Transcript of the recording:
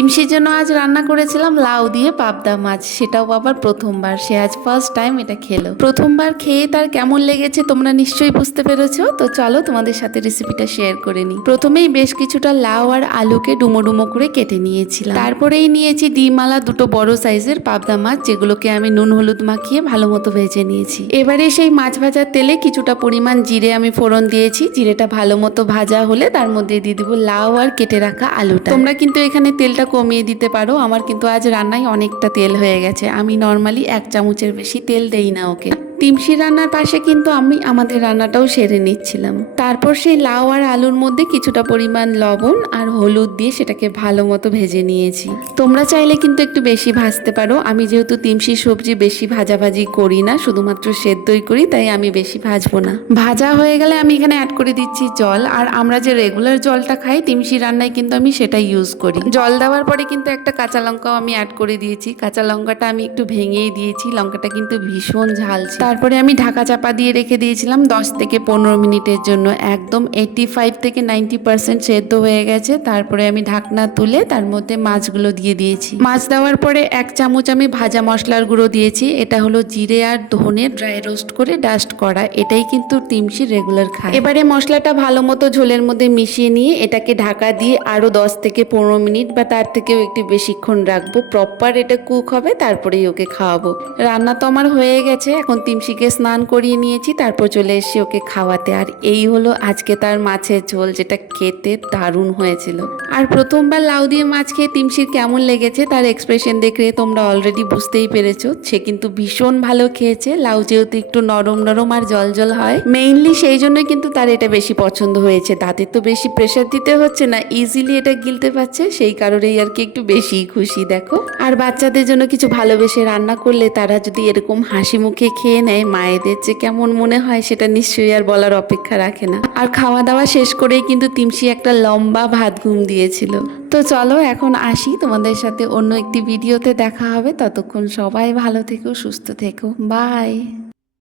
তিমসির জন্য আজ রান্না করেছিলাম লাউ দিয়ে পাবদা মাছ, সেটাও আবার প্রথমবার। সে আজ ফার্স্ট টাইম এটা খেলো। প্রথমবার খেয়ে তার কেমন লেগেছে তোমরা নিশ্চয়ই বুঝতে পেরেছো। তো চলো তোমাদের সাথে রেসিপিটা শেয়ার করে নিই। প্রথমেই বেশ কিছুটা লাউ আর আলুকে ডুমো ডুমো করে কেটে নিয়েছিলাম। তারপরেই নিয়েছি ডিমালা দুটো বড় সাইজের পাবদা মাছ, যেগুলোকে আমি নুন হলুদ মাখিয়ে ভালো মতো ভেজে নিয়েছি। এবারে সেই মাছ ভাজার তেলে কিছুটা পরিমাণ জিরে আমি ফোড়ন দিয়েছি। জিরেটা ভালো মতো ভাজা হলে তার মধ্যে দিয়ে দিব লাউ আর কেটে রাখা আলুটা। তোমরা কিন্তু এখানে তেলটা কমিয়ে দিতে পারো। আমার কিন্তু আজ রান্নায় অনেকটা তেল হয়ে গেছে। আমি নর্মালি 1 চামচের বেশি তেল দেই না ওকে। তিমসি রান্নার পাশে কিন্তু আমি আমাদের রান্নাটাও সেরে নিচ্ছিলাম। তারপর সেই লাউ আর আলুর মধ্যে কিছুটা পরিমাণ লবণ আর হলুদ দিয়ে সেটাকে ভালো মতো ভেজে নিয়েছি। তোমরা চাইলে কিন্তু একটু বেশি ভাজতে পারো। আমি যেহেতু তিমসি সবজি বেশি ভাজাভাজি করি না, শুধুমাত্র সেদ্ধই করি, তাই আমি বেশি ভাজবো না। ভাজা হয়ে গেলে আমি এখানে অ্যাড করে দিচ্ছি জল। আর আমরা যে রেগুলার জলটা খাই তিমসি রান্নায় কিন্তু আমি সেটাই ইউজ করি। জল দেওয়ার পরে কিন্তু একটা কাঁচা লঙ্কাও আমি অ্যাড করে দিয়েছি। কাঁচা লঙ্কাটা আমি একটু ভেঙেই দিয়েছি। লঙ্কাটা কিন্তু ভীষণ ঝাল ছিল। তারপরে আমি ঢাকা চাপা দিয়ে রেখে দিয়েছিলাম 10 থেকে 15 মিনিটের জন্য। একদম 85 থেকে 90% সেদ্ধ হয়ে গেছে। তারপরে আমি ঢাকনা তুলে তার মধ্যে মাছগুলো দিয়ে দিয়েছি। মাছ দেওয়ার পরে 1 চামচ আমি ভাজা মশলার গুঁড়ো দিয়েছি। এটা হলো জিরে আর ধনে ড্রাই রোস্ট করে ডাস্ট করা। এটাই কিন্তু তিমসি রেগুলার খায়। এবারে মশলাটা ভালো মতো ঝোলের মধ্যে মিশিয়ে নিয়ে এটাকে ঢাকা দিয়ে আরো 10 থেকে 15 মিনিট বা তার থেকেও একটু বেশিক্ষণ রাখবো। প্রপার এটা কুক হবে, তারপরেই ওকে খাওয়াবো। রান্না তো আমার হয়ে গেছে। এখন তিমসিকে স্নান করিয়ে নিয়েছি, তারপর চলে এসেছি ওকে খাওয়াতে। আর এই হলো আজকে তার মাছের ঝোল, যেটা খেতে দারুণ হয়েছিল। আর প্রথমবার লাউ দিয়ে মাছ খেয়ে তিমসির কেমন লেগেছে তার এক্সপ্রেশন দেখে তোমরা অলরেডি বুঝতেই পেরেছো। সে কিন্তু ভীষণ ভালো খেয়েছে। লাউ যেহেতু একটু নরম নরম আর জল জল হয়, মেইনলি সেই জন্যই কিন্তু তার এটা বেশি পছন্দ হয়েছে। তাতে তো বেশি প্রেশার দিতে হচ্ছে না, ইজিলি এটা গিলতে পারছে, সেই কারণেই আর কি একটু বেশি খুশি। দেখো, আর বাচ্চাদের জন্য কিছু ভালোবেসে রান্না করলে তারা যদি এরকম হাসি মুখে খেয়ে নেয়, মায়েদের যে কেমন মনে হয় সেটা নিশ্চয়ই আর বলার অপেক্ষা রাখে না। আর খাওয়া দাওয়া শেষ করেই কিন্তু তিমসি একটা লম্বা ভাত ঘুম দিয়েছিল। তো চলো এখন আসি, তোমাদের সাথে অন্য একটি ভিডিওতে দেখা হবে। ততক্ষণ সবাই ভালো থেকো, সুস্থ থেকো, বাই।